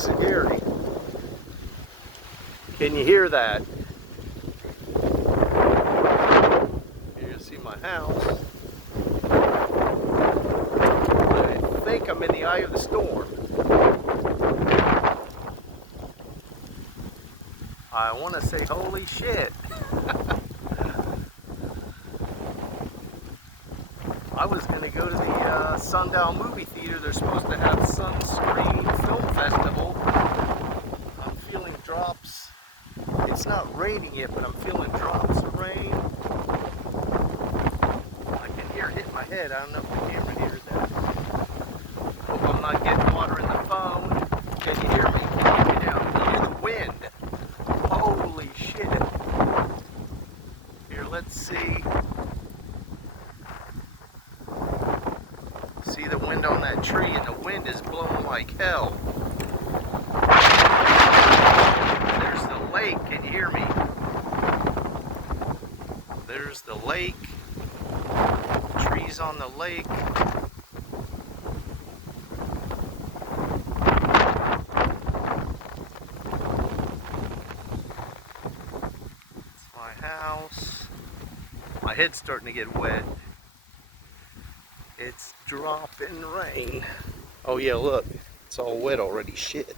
scary. Can you hear that? You can see my house. I think I'm in the eye of the storm. I want to say holy shit. I was going to go to the Sundown movie theater. They're supposed to have Sunscreen Film Festival. I'm feeling drops. It's not raining yet, but I'm feeling drops of rain. I can hear it hit my head. I don't know if the camera hears that. Hope I'm not getting water in the phone. Can you hear me? Can you hear me now? Can you hear the wind? Holy shit. Here, let's see. See the wind on that tree, and the wind is blowing like hell. There's the lake, can you hear me? There's the lake. Trees on the lake. It's my house. My head's starting to get wet. It's dropping rain. Oh yeah, look, it's all wet already. Shit.